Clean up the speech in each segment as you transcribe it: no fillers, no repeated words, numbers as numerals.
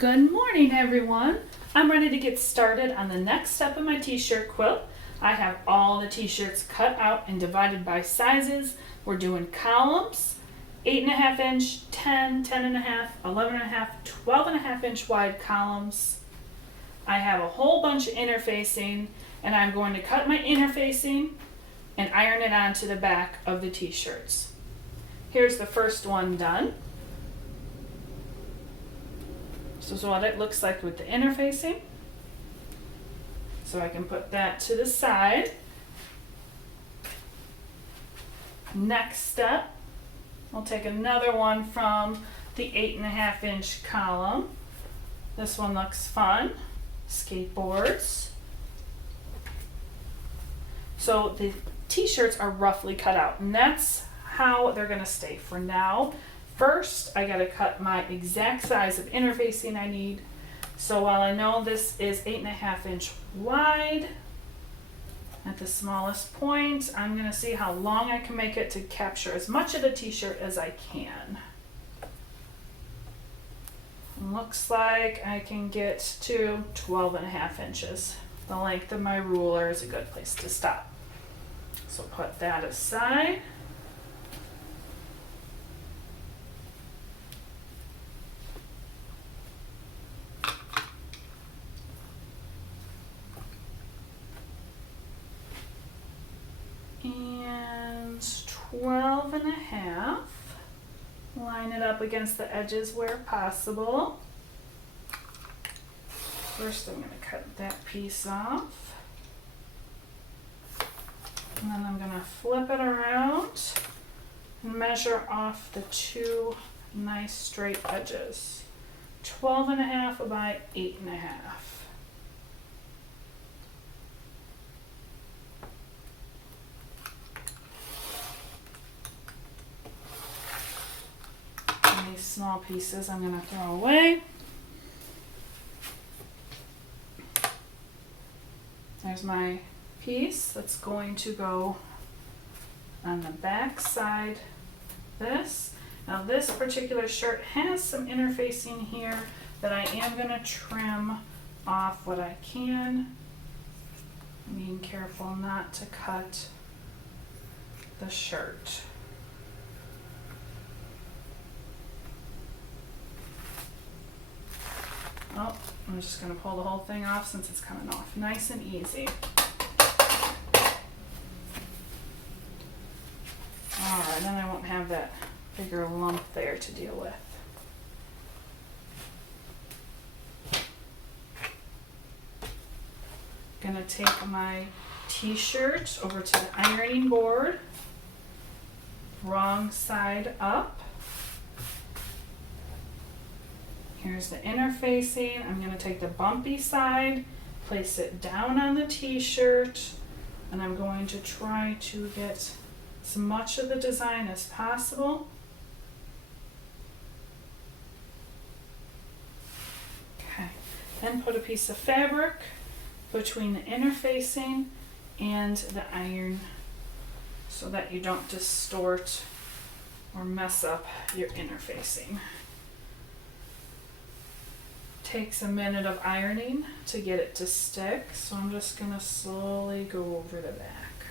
Good morning, everyone. I'm ready to get started on the next step of my t-shirt quilt. I have all the t-shirts cut out and divided by sizes. We're doing columns, 8.5 inch, 10, 10.5, 11.5, 12.5 inch wide columns. I have a whole bunch of interfacing, and I'm going to cut my interfacing and iron it onto the back of the t-shirts. Here's the first one done. This is what it looks like with the interfacing. So I can put that to the side. Next step, we'll take another one from the 8.5 inch column. This one looks fun. Skateboards. So the t-shirts are roughly cut out, and that's how they're going to stay for now. First, I got to cut my exact size of interfacing I need. So while I know this is 8.5 inch wide at the smallest point, I'm going to see how long I can make it to capture as much of the t-shirt as I can. Looks like I can get to 12.5 inches. The length of my ruler is a good place to stop. So put that aside. And 12.5. Line it up against the edges where possible. First I'm going to cut that piece off. And then I'm going to flip it around and measure off the two nice straight edges. 12.5 by 8.5. These small pieces I'm going to throw away. There's my piece that's going to go on the back side. Now this particular shirt has some interfacing here that I am going to trim off what I can. Being careful not to cut the shirt. Oh, I'm just going to pull the whole thing off since it's coming off nice and easy. Alright, then I won't have that bigger lump there to deal with. I'm going to take my t-shirt over to the ironing board, wrong side up. Here's the interfacing. I'm going to take the bumpy side, place it down on the t-shirt, and I'm going to try to get as much of the design as possible. Okay, then put a piece of fabric between the interfacing and the iron so that you don't distort or mess up your interfacing. Takes a minute of ironing to get it to stick, so I'm just going to slowly go over the back.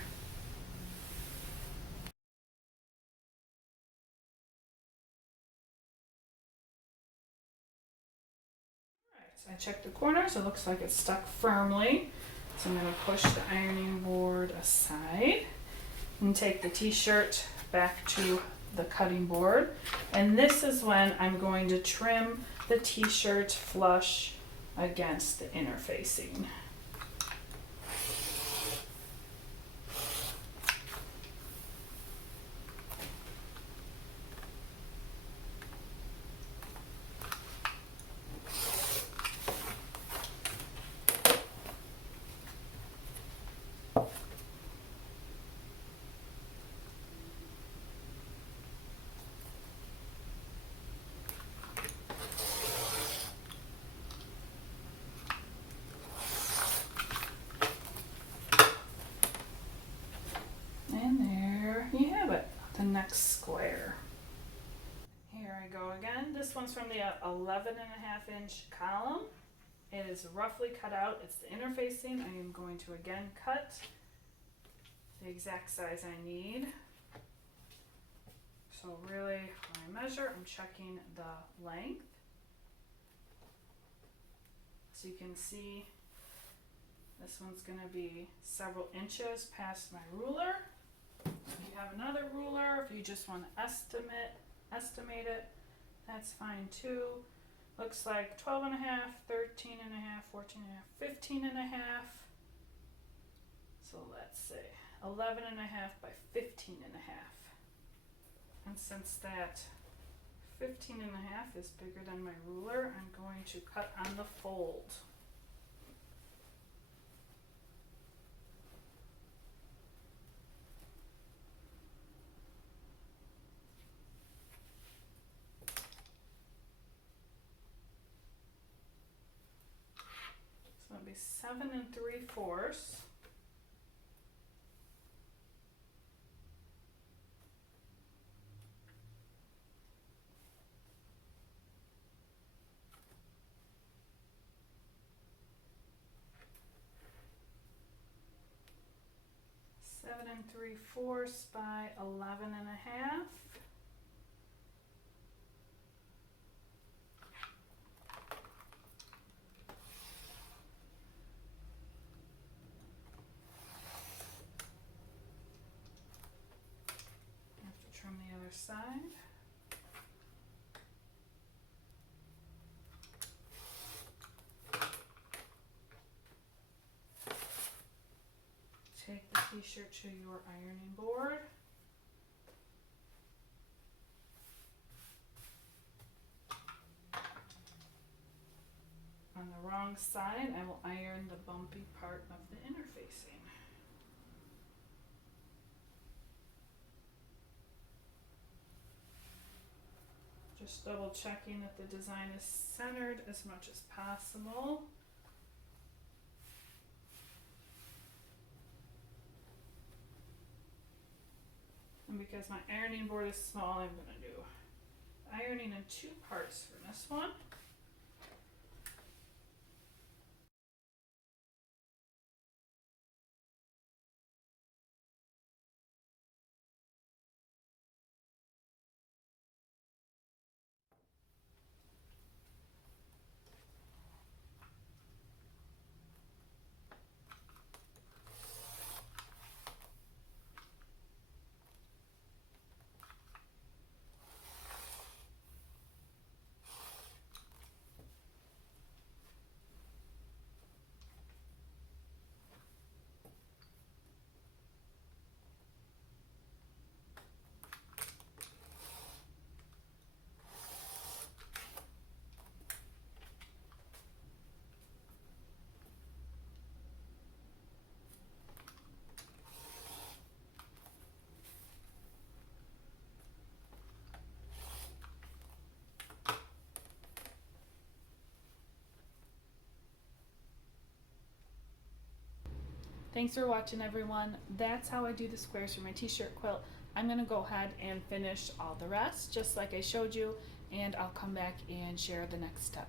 Alright, so I checked the corners, it looks like it's stuck firmly, so I'm going to push the ironing board aside and take the t-shirt back to the cutting board, and this is when I'm going to trim the t-shirt flush against the interfacing. And there you have it, the next square. Here I go again, This one's from the 11.5-inch column. It is roughly cut out. It's the interfacing. I am going to again cut the exact size I need. So really, when I measure, I'm checking the length. So you can see this one's going to be several inches past my ruler. If you have another ruler, if you just want to estimate it, that's fine too. Looks like 12.5, 13.5, 14.5, 15.5. So let's say 11.5 by 15.5. And since that 15.5 is bigger than my ruler, I'm going to cut on the fold. So it'll be 7 3/4. Seven 3/4 by 11.5. Trim the other side. Take the t-shirt to your ironing board. On the wrong side, I will iron the bumpy part of the interfacing. Just double checking that the design is centered as much as possible. And because my ironing board is small, I'm going to do ironing in 2 parts for this one. Thanks for watching, everyone. That's how I do the squares for my t-shirt quilt. I'm going to go ahead and finish all the rest just like I showed you, and I'll come back and share the next step.